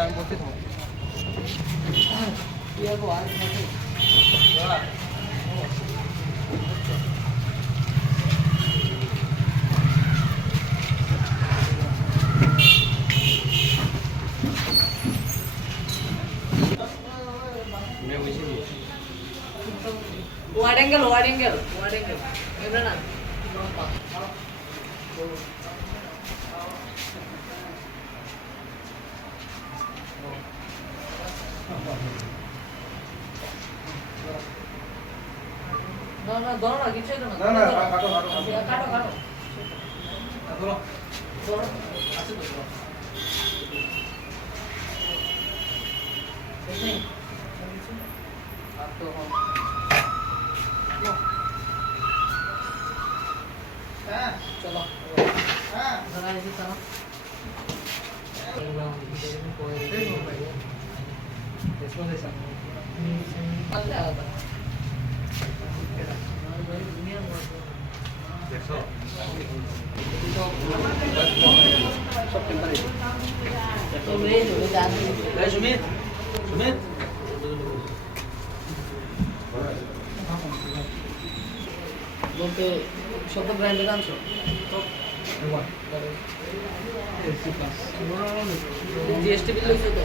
আমি বলছি তো ওয়ার্ড অ্যাঙ্গেল ওয়ার্ড চলো হ্যাঁ দাঁড়া এসে চলো আচ্ছা আচ্ছা দেখছ সুমিত সুমিত। বলতে শত ব্র্যান্ডের আনছো জিএসটি বিল হয়েছে তো?